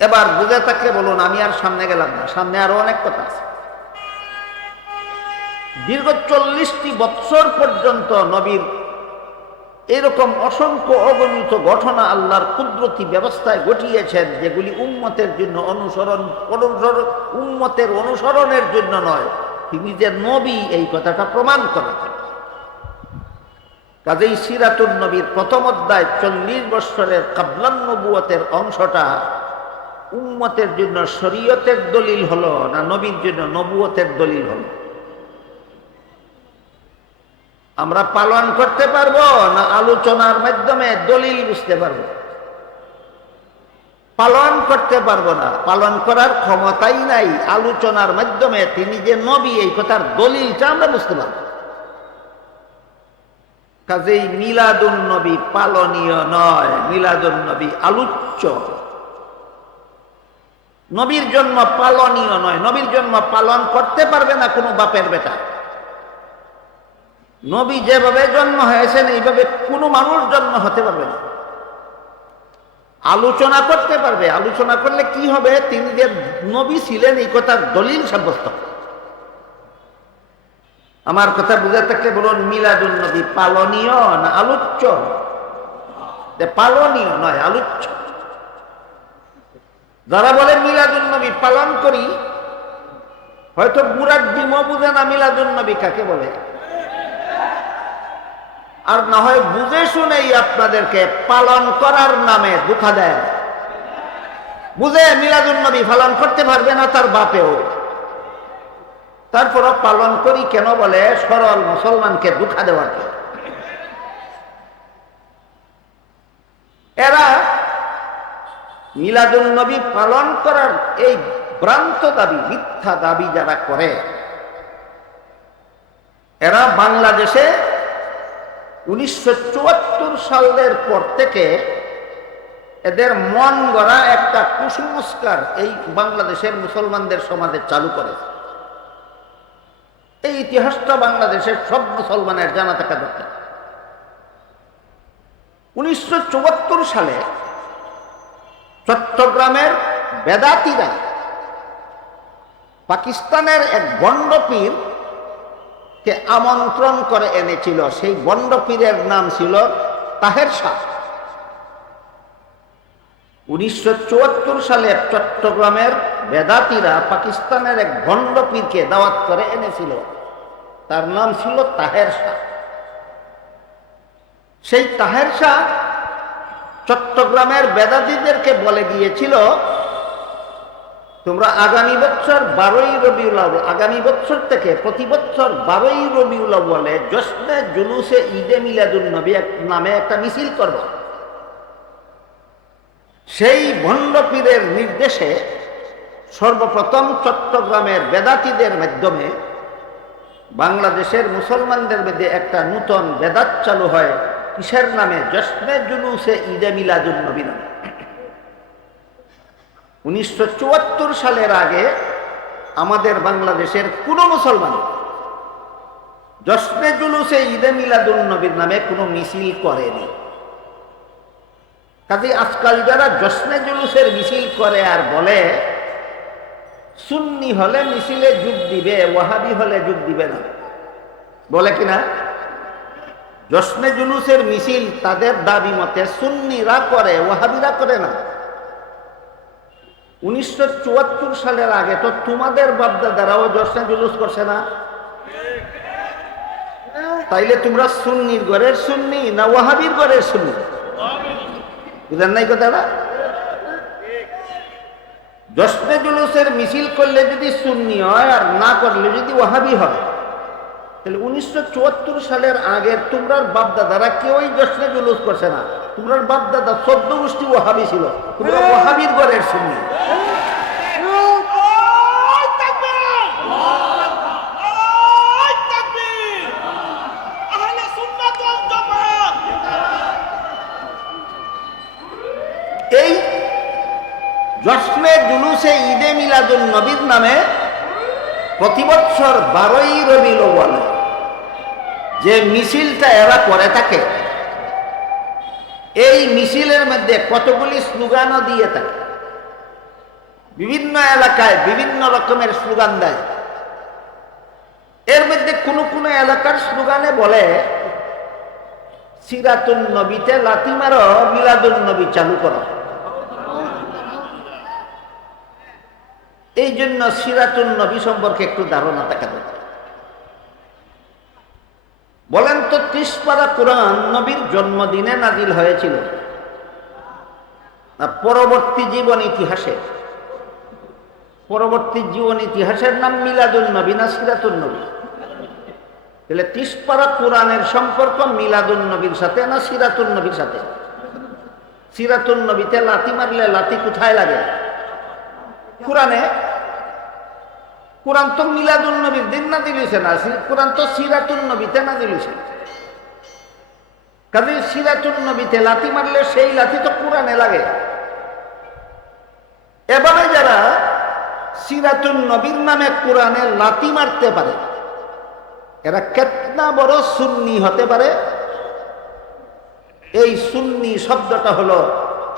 এবার বুঝে থাকলে বলুন, আমি আর সামনে গেলাম না। সামনে আরও অনেক কথা আছে। দীর্ঘ চল্লিশটি বৎসর পর্যন্ত নবীর এরকম অসংখ্য অগণিত ঘটনা আল্লাহর কুদরতি ব্যবস্থায় ঘটিয়েছেন, যেগুলি উম্মতের জন্য অনুসরণ উম্মতের অনুসরণের জন্য নয়। তিনি যে নবী, এই কথাটা প্রমাণ করেছেন। কাজেই সিরাতুল নবীর প্রথম অধ্যায় চল্লিশ বৎসরের কাবলান নবুয়তের অংশটা উম্মতের জন্য শরীয়তের দলিল হলো না নবীর জন্য নবুয়তের দলিল হলো? আমরা পালন করতে পারব না আলোচনার মাধ্যমে দলিল বুঝতে পারব? পালন করতে পারব না। পালন করার ক্ষমতাই নাই। আলোচনার মাধ্যমে তিনি যে নবী, এই কথার দলিলটা আমরা বুঝতে পারব। কাজেই মিলাদুন নবী পালনীয় নয়, মিলাদুন নবী আলোচ্য। নবীর জন্ম পালনীয় নয়। নবীর জন্ম পালন করতে পারবে না কোনো বাপের বেটা। নবী যেভাবে জন্ম হয়েছেন, এইভাবে কোনো মানুষ জন্ম হতে পারবে না। আলোচনা করতে পারবে। আলোচনা করলে কি হবে? তিনি যে নবী ছিলেন, এই কথার দলিল সাব্যস্ত। আমার কথা বুঝে থাকলে বলুন মিলাদুল নবী পালনীয় না আলোচ্য? পালনীয় নয়, আলোচ্য। যারা বলে মিলাদুল নবী পালন করি, হয়তো বুড়ার ডিমও বুঝে না মিলাদুল নবী কাকে বলে। আর না হয় বুঝে শুনেই আপনাদেরকে পালন করার নামে দুঃখা দেয়। বুঝে মিলাদুল নবী পালন করতে পারবে না তার বাপেও। তারপরও পালন করি কেন বলে, সরল মুসলমানকে দুঃখা দেওয়ার এরা মিলাদুল নবী পালন করার এই ভ্রান্ত দাবি, মিথ্যা দাবি যারা করে, এরা বাংলাদেশে উনিশশো চুয়াত্তর সালের পর থেকে এদের মন গড়া একটা কুসংস্কার এই বাংলাদেশের মুসলমানদের সমাজে চালু করে। এই ইতিহাসটা বাংলাদেশের সব মুসলমানের জানা থাকা দরকার। উনিশশো চুয়াত্তর সালে চট্টগ্রামের বেদাতিরা পাকিস্তানের এক গণ্ডপীর কে আমন্ত্রণ করে এনেছিল। সেই বন্ডপীরের নাম ছিল তাহের শাহ। উনিশশো চুয়াত্তর সালে চট্টগ্রামের বেদাতিরা পাকিস্তানের এক ভণ্ডপীরকে দাওয়াত করে এনেছিল। তার নাম ছিল তাহের শাহ। সেই তাহের শাহ চট্টগ্রামের বেদাতিদেরকে বলে গিয়েছিল, তোমরা আগামী বছর বারোই রবিউল আগামী বছর থেকে প্রতি বছর বারোই রবিউল আউ্বালে জশ্নে জুলুসে ঈদে মিলাদুল নবী নামে একটা মিছিল করব। সেই ভণ্ডপীরের নির্দেশে সর্বপ্রথম চট্টগ্রামের বেদাতিদের মাধ্যমে বাংলাদেশের মুসলমানদের মধ্যে একটা নূতন বেদাত চালু হয়। কিসের নামে জশ্নে জুলুসে ঈদে মিলাদুল নবী নামে। উনিশশো চুয়াত্তর সালের আগে আমাদের বাংলাদেশের কোনো মুসলমান জশ্নে জুলুসে ঈদে মিলাদুল নবীর নামে কোনো মিছিল করেনি। কাজে আজকাল যারা জশ্নে জুলুসের মিছিল করে আর বলে, সুন্নি হলে মিছিলে যোগ দিবে, ওয়াহাবি হলে যোগ দিবে না। বলে কিনা? জশ্নে জুলুসের মিছিল তাদের দাবি মতে সুন্নিরা করে, ওয়াহাবিরা করে না। উনিশশো চুয়াত্তর সালের আগে তো তোমাদের বাপদাদারাও জশ্নে জুলুস করছে না? তাইলে তোমরা সুন্নির ঘরের সুন্নি না ওয়াহাবির ঘরের সুন্নি? বুঝলেন নাই কথাটা? জশ্নে জুলুসের মিছিল করলে যদি সুন্নি হয় আর না করলে যদি ওয়াহাবি হয় তাহলে উনিশশো চুয়াত্তর সালের আগের তোমরার বাপদাদারা কেউই জশ্নে জুলুস করছে না। তোমরার বাপদাদা চোদ্দ গোষ্ঠী ওয়াহাবি ছিল। তোমরা ওয়াহাবির ঘরের সুন্নি। এই জশ্নে জুলুসে ঈদে মিলাদুল নবীর নামে প্রতি বছর বারোই রবিল বলে যে মিছিলটা এরা করে থাকে, এই মিছিলের মধ্যে কতগুলি স্লোগানও দিয়ে থাকে। বিভিন্ন এলাকায় বিভিন্ন রকমের স্লোগান দেয়। এর মধ্যে কোনো কোনো এলাকার স্লোগানে বলে, সিরাতুন নবীতে লাথি মারো নবী চালু করো। এই জন্য সিরাতুন নবী সম্পর্কে একটু ধারণা দেখা দরকার। বলেন তো ত্রিশপাড়া কোরআন নবীর জন্মদিনে নাজিল হয়েছিল। পরবর্তী জীবন ইতিহাসে, পরবর্তী জীবন ইতিহাসের নাম মিলাদুল নবী না সিরাতুল নবী? তাহলে তিসপাড়া কোরআনের সম্পর্ক মিলাদুল নবীর সাথে না সিরাতুল নবীর সাথে? সিরাতুল নবীতে লাথি মারলে লাতি কোথায় লাগে? কোরআনে কোরআন তো মিলাদুল নবীর দিন না দিলিছে না কোরআন তো সিরাতুল নবীতে না দিলিছে কাজে সিরাতুল নবীতে লাথি মারলে সেই লাথি তো কোরআনে লাগে। এবারে যারা সিরাতুল নবীর নামে কোরআনে লাথি মারতে পারে, এরা কেতনা বড় সুন্নি হতে পারে। এই সুন্নি শব্দটা হলো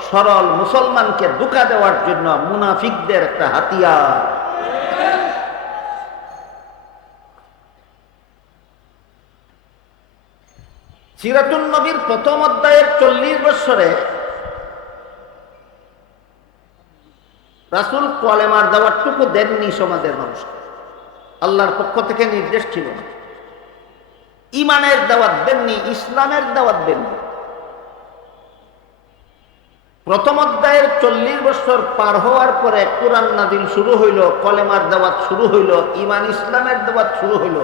সরল মুসলমানকে দুকা দেওয়ার জন্য মুনাফিকদের একটা হাতিয়ার। সিরাতুল নবীর প্রথম অধ্যায়ের চল্লিশ বৎসরে রাসুল কলেমার দেওয়ারটুকু দেননি সমাজের মানুষকে আল্লাহর পক্ষ থেকে নির্দেশ ছিল না। ইমানের দাওয়াত দেননি, ইসলামের দাওয়াত দেননি। প্রথম অধ্যায়ের চল্লিশ বছর পার হওয়ার পরে কোরআন নাদিল শুরু হইল কলেমার দাওয়াত শুরু হইল ইমান ইসলামের দাওয়াত শুরু হইল।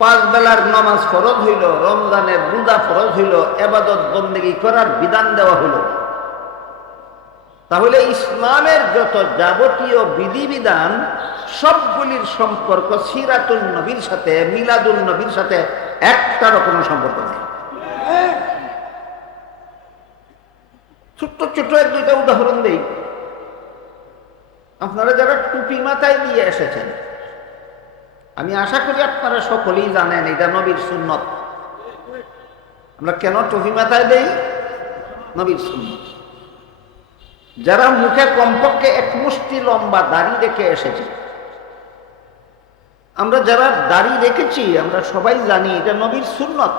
পাঁচ বেলার নামাজ ফরজ হইল, রমজানের রুদা ফরজ হইল, এবাদত বন্দেগী করার বিধান দেওয়া হইল। তাহলে ইসলামের যত যাবতীয় বিধিবিধান, সবগুলির সম্পর্ক সিরাতুল নবীর সাথে মিলাদুল নবীর সাথে একটারও কোনো সম্পর্ক নেই। ছোট্ট ছোট্ট এক দুইটা উদাহরণ দেই। আপনারা যারা টুপি মাথায় দিয়ে এসেছেন আমি আশা করি আপনারা সকলেই জানেন, এটা নবীর সুন্নত। আমরা কেন টুপি মাথায় দেই? নবীর সুন্নত। যারা মুখে কমপক্ষে এক মুষ্টি লম্বা দাড়ি রেখে এসেছে। আমরা যারা দাড়ি রেখেছি, আমরা সবাই জানি এটা নবীর সুন্নত।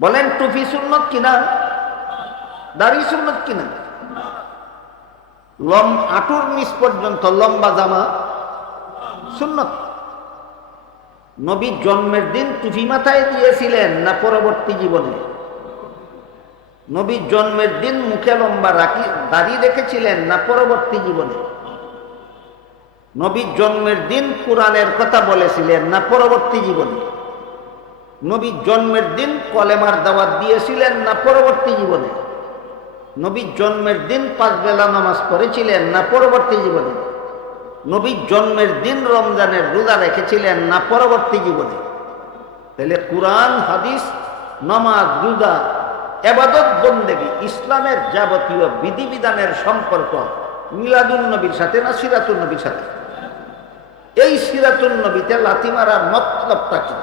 বলেন, টুপি সুন্নত কিনা? দাড়ি সুন্নত কিনা? লম আটুর নিচ পর্যন্ত লম্বা জামা। সুন্নত। নবী জন্মের দিন টুপি মাথায় দিয়েছিলেন না পরবর্তী জীবনে? নবী জন্মের দিন মুখে লম্বা রাখি দাঁড়িয়ে রেখেছিলেন না পরবর্তী জীবনে? নবী জন্মের দিন কোরআনের কথা বলেছিলেন না পরবর্তী জীবনে? নবী জন্মের দিন কলেমার দাওয়াত দিয়েছিলেন না পরবর্তী জীবনে? নবী জন্মের দিন পাঁচ বেলা নামাজ পড়েছিলেন না পরবর্তী জীবনে? নবী জন্মের দিন রমজানের রোজা রেখেছিলেন না পরবর্তী জীবনে। তাহলে কোরআন, হাদিস, নামাজ, রোজা, এবাদত, বন্দেগি, ইসলামের যাবতীয় বিধিবিধানের সম্পর্ক মিলাদুল নবীর সাথে না সিরাতুল নবীর সাথে? এই সিরাতুল নবীতে লাথি মারার মতলবটা কি?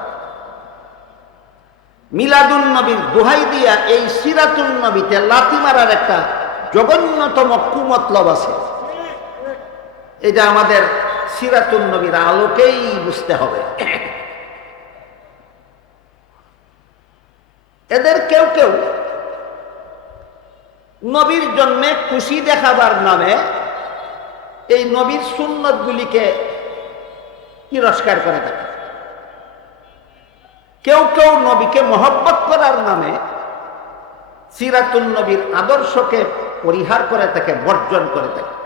মিলাদুল নবীর দোহাই দিয়া এই সিরাতুল নবীতে লাথি মারার একটা জঘন্যতম কুমতলব আছে। এটা আমাদের সিরাতুল নবীর আলোকেই বুঝতে হবে। এদের কেউ কেউ নবীর জন্মে খুশি দেখাবার নামে এই নবীর সুন্নতগুলিকে তিরস্কার করে থাকে। কেউ কেউ নবীকে মহব্বত করার নামে সিরাতুল নবীর আদর্শকে পরিহার করে থাকে বর্জন করে থাকে।